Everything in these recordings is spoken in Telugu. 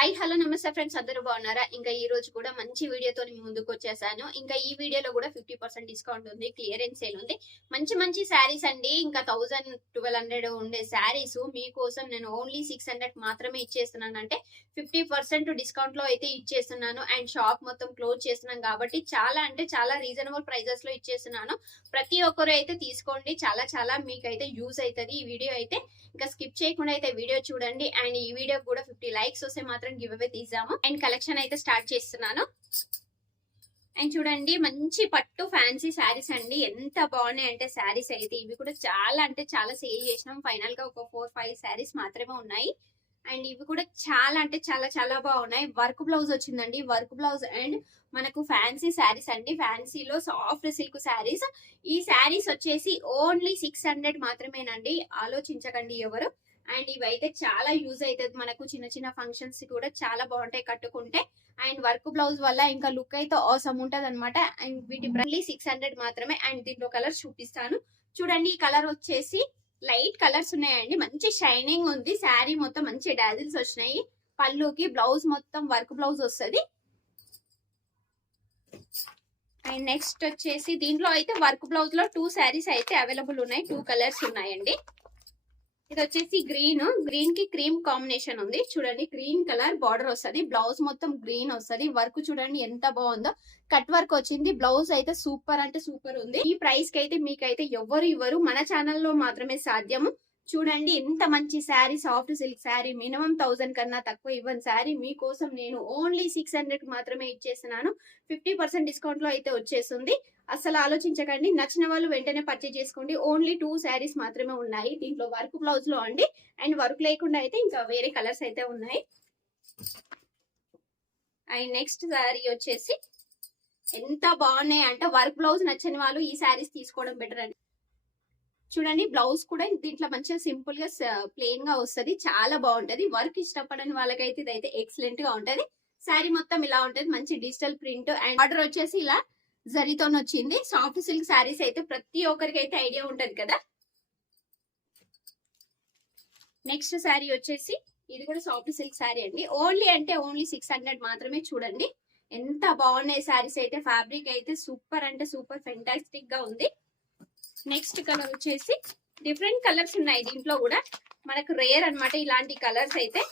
హాయ్ హలో నమస్తే ఫ్రెండ్స్, అందరూ బాగున్నారా? ఇంకా ఈ రోజు కూడా మంచి వీడియోతో ముందుకు వచ్చేసాను. ఇంకా ఈ వీడియోలో కూడా 50% డిస్కౌంట్ ఉంది, క్లియరెన్స్ సేల్ ఉంది. మంచి మంచి శారీస్ అండి. ఇంకా 1200 ఉండే శారీస్ మీకోసం నేను ఓన్లీ 600 మాత్రమే ఇచ్చేస్తున్నాను. అంటే 50% డిస్కౌంట్ లో అయితే ఇచ్చేస్తున్నాను. అండ్ షాప్ మొత్తం క్లోజ్ చేస్తున్నాను కాబట్టి చాలా అంటే చాలా రీజనబుల్ ప్రైజెస్ లో ఇచ్చేస్తున్నాను. ప్రతి ఒక్కరు అయితే తీసుకోండి, చాలా చాలా మీకైతే యూజ్ అవుతుంది ఈ వీడియో అయితే. ఇంకా స్కిప్ చేయకుండా అయితే వీడియో చూడండి. అండ్ ఈ వీడియో కూడా 50 లైక్స్ వస్తే మాత్రం గివ్ అవే తీసాము. అండ్ కలెక్షన్ అయితే స్టార్ట్ చేస్తున్నాను. అండ్ చూడండి, మంచి పట్టు ఫ్యాన్సీ శారీస్ అండి. ఎంత బాగున్నాయి అంటే శారీస్ అయితే ఇవి కూడా చాలా అంటే చాలా సేల్ చేసినాం. ఫైనల్ గా ఒక 4-5 శారీస్ మాత్రమే ఉన్నాయి. అండ్ ఇవి కూడా చాలా అంటే చాలా చాలా బాగున్నాయి. వర్క్ బ్లౌజ్ వచ్చిందండి, వర్క్ బ్లౌజ్ అండ్ మనకు ఫ్యాన్సీ శారీస్ అండి. ఫ్యాన్సీలో సాఫ్ట్ సిల్క్ శారీస్. ఈ శారీస్ వచ్చేసి ఓన్లీ 600 మాత్రమేనండి, ఆలోచించకండి ఎవరు. అండ్ ఇవైతే చాలా యూజ్ అవుతుంది మనకు, చిన్న చిన్న ఫంక్షన్స్ కూడా చాలా బాగుంటాయి కట్టుకుంటే. అండ్ వర్క్ బ్లౌజ్ వల్ల ఇంకా లుక్ అయితే అవసరం ఉంటది అనమాట. అండ్ వీటి ఓన్లీ 600 మాత్రమే. అండ్ దీంట్లో కలర్ చూపిస్తాను చూడండి. ఈ కలర్ వచ్చేసి లైట్ కలర్స్ ఉన్నాయండి, మంచి షైనింగ్ ఉంది. శారీ మొత్తం మంచి డాజిల్స్ వచ్చినాయి. పళ్ళుకి బ్లౌజ్ మొత్తం వర్క్ బ్లౌజ్ వస్తుంది. అండ్ నెక్స్ట్ వచ్చేసి దీంట్లో అయితే వర్క్ బ్లౌజ్ లో 2 శారీస్ అయితే అవైలబుల్ ఉన్నాయి. 2 కలర్స్ ఉన్నాయండి. ఇది వచ్చేసి గ్రీన్ కి క్రీమ్ కాంబినేషన్ ఉంది. చూడండి, గ్రీన్ కలర్ బార్డర్ వస్తుంది, బ్లౌజ్ మొత్తం గ్రీన్ వస్తుంది. వర్క్ చూడండి ఎంత బాగుందో, కట్ వర్క్ వచ్చింది. బ్లౌజ్ అయితే సూపర్ అంటే సూపర్ ఉంది. ఈ ప్రైస్ కి అయితే మీకైతే ఎవరు ఇవ్వరు, మన ఛానల్లో మాత్రమే సాధ్యము. చూడండి ఎంత మంచి sari, soft silk sari. Minimum 1000 కన్నా తక్కువ ఇవ్వని శారీ మీకోసం నేను ఓన్లీ 600 మాత్రమే ఇచ్చేస్తున్నాను. 50% డిస్కౌంట్ లో అయితే వచ్చేస్తుంది. అసలు ఆలోచించకండి, నచ్చిన వాళ్ళు వెంటనే పర్చేజ్ చేసుకోండి. ఓన్లీ 2 శారీస్ మాత్రమే ఉన్నాయి దీంట్లో వర్క్ బ్లౌజ్ లో అండి. అండ్ వర్క్ లేకుండా అయితే ఇంకా వేరే కలర్స్ అయితే ఉన్నాయి. అండ్ నెక్స్ట్ శారీ వచ్చేసి ఎంత బాగున్నాయి అంటే, వర్క్ బ్లౌజ్ నచ్చని వాళ్ళు ఈ శారీస్ తీసుకోవడం బెటర్ అండి. చూడండి, బ్లౌజ్ కూడా దీంట్లో మంచిగా సింపుల్ గా ప్లెయిన్ గా వస్తుంది, చాలా బాగుంటది. వర్క్ ఇష్టపడని వాళ్ళకైతే ఇదైతే ఎక్సలెంట్ గా ఉంటది. శారీ మొత్తం ఇలా ఉంటది, మంచి డిజిటల్ ప్రింట్. అండ్ ఆర్డర్ వచ్చేసి ఇలా జరీతో వచ్చింది. సాఫ్ట్ సిల్క్ శారీస్ అయితే ప్రతి ఒక్కరికి అయితే ఐడియా ఉంటది కదా. నెక్స్ట్ శారీ వచ్చేసి ఇది కూడా సాఫ్ట్ సిల్క్ శారీ అండి. ఓన్లీ అంటే ఓన్లీ 600 మాత్రమే. చూడండి ఎంత బాగున్నాయి శారీస్ అయితే. ఫ్యాబ్రిక్ అయితే సూపర్ అంటే సూపర్ ఫెంటాస్టిక్ గా ఉంది. నెక్స్ట్ కలర్ వచ్చేసి డిఫరెంట్ కలర్స్ ఉన్నాయి దీంట్లో కూడా, మనకు రేర్ అనమాట ఇలాంటి కలర్స్ అయితే.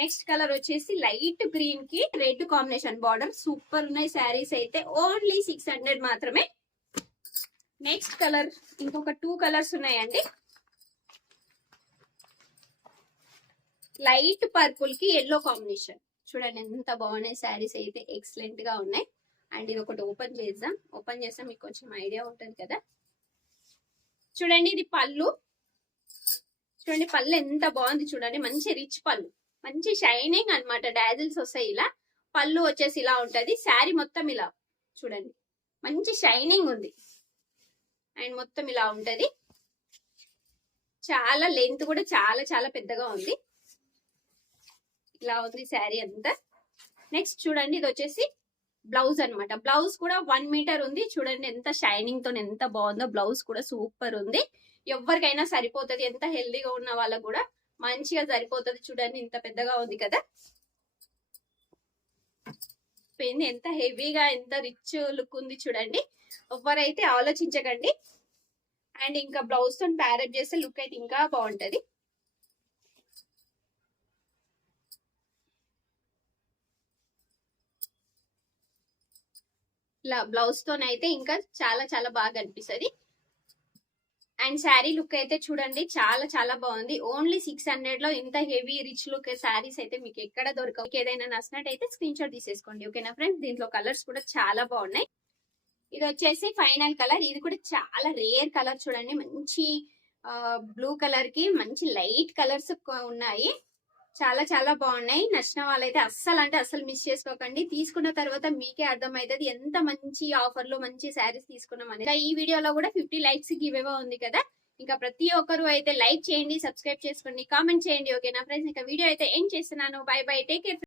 నెక్స్ట్ కలర్ వచ్చేసి లైట్ గ్రీన్ కి రెడ్ కాంబినేషన్ బార్డర్, సూపర్ ఉన్నాయి శారీస్ అయితే. ఓన్లీ 600 మాత్రమే. నెక్స్ట్ కలర్ ఇంకొక 2 కలర్స్ ఉన్నాయండి. లైట్ పర్పుల్ కి ఎల్లో కాంబినేషన్. చూడండి ఎంత బాగున్నాయి శారీస్ అయితే, ఎక్సలెంట్ గా ఉన్నాయి. అండ్ ఇది ఒకటి ఓపెన్ చేద్దాం. ఓపెన్ చేస్తే మీకు కొంచెం ఐడియా ఉంటుంది కదా. చూడండి, ఇది పళ్ళు. చూడండి పళ్ళు ఎంత బాగుంది. చూడండి మంచి రిచ్ పళ్ళు, మంచి షైనింగ్ అనమాట. డాజిల్స్ వస్తాయి ఇలా. పళ్ళు వచ్చేసి ఇలా ఉంటది. శారీ మొత్తం ఇలా చూడండి మంచి షైనింగ్ ఉంది. అండ్ మొత్తం ఇలా ఉంటది. చాలా లెంత్ కూడా చాలా చాలా పెద్దగా ఉంది. ఇలా ఉంది శారీ అంతా. నెక్స్ట్ చూడండి, ఇది వచ్చేసి బ్లౌజ్ అనమాట. బ్లౌజ్ కూడా 1 మీటర్ ఉంది. చూడండి ఎంత షైనింగ్ తో ఎంత బాగుందో. బ్లౌజ్ కూడా సూపర్ ఉంది. ఎవరికైనా సరిపోతుంది, ఎంత హెల్దీగా ఉన్న వాళ్ళకు కూడా మంచిగా సరిపోతుంది. చూడండి ఇంత పెద్దగా ఉంది కదా. పెన్ ఎంత హెవీగా ఎంత రిచ్ లుక్ ఉంది చూడండి. ఎవరైతే ఆలోచించకండి. అండ్ ఇంకా బ్లౌజ్ తో ప్యారప్ చేస్తే లుక్ అయితే ఇంకా బాగుంటది. ఇలా బ్లౌజ్ తోనైతే ఇంకా చాలా చాలా బాగా అనిపిస్తుంది. అండ్ శారీ లుక్ అయితే చూడండి చాలా చాలా బాగుంది. ఓన్లీ 600 లో ఇంత హెవీ రిచ్ లుక్ శారీస్ అయితే మీకు ఎక్కడ దొరకవు. ఏదైనా నచ్చినట్టయితే స్క్రీన్ షాట్ తీసేసుకోండి, ఓకేనా ఫ్రెండ్స్. దీంట్లో కలర్స్ కూడా చాలా బాగున్నాయి. ఇది వచ్చేసి ఫైనల్ కలర్. ఇది కూడా చాలా రేర్ కలర్. చూడండి మంచి బ్లూ కలర్ కి మంచి లైట్ కలర్స్ ఉన్నాయి. చాలా చాలా బాగున్నాయి. నచ్చిన వాళ్ళైతే అస్సలు అంటే అస్సలు మిస్ చేసుకోకండి. తీసుకున్న తర్వాత మీకే అర్థమవుతుంది ఎంత మంచి ఆఫర్ లో మంచి శారీస్ తీసుకున్నాం అనేది. ఈ వీడియోలో కూడా 50 లైక్స్ గివ్ అవే ఉంది కదా. ఇంకా ప్రతి ఒక్కరు అయితే లైక్ చేయండి, సబ్స్క్రైబ్ చేసుకోండి, కామెంట్ చేయండి, ఓకేనా ఫ్రెండ్స్. ఇంకా వీడియో అయితే ఏం చేస్తున్నాను. By by, take care.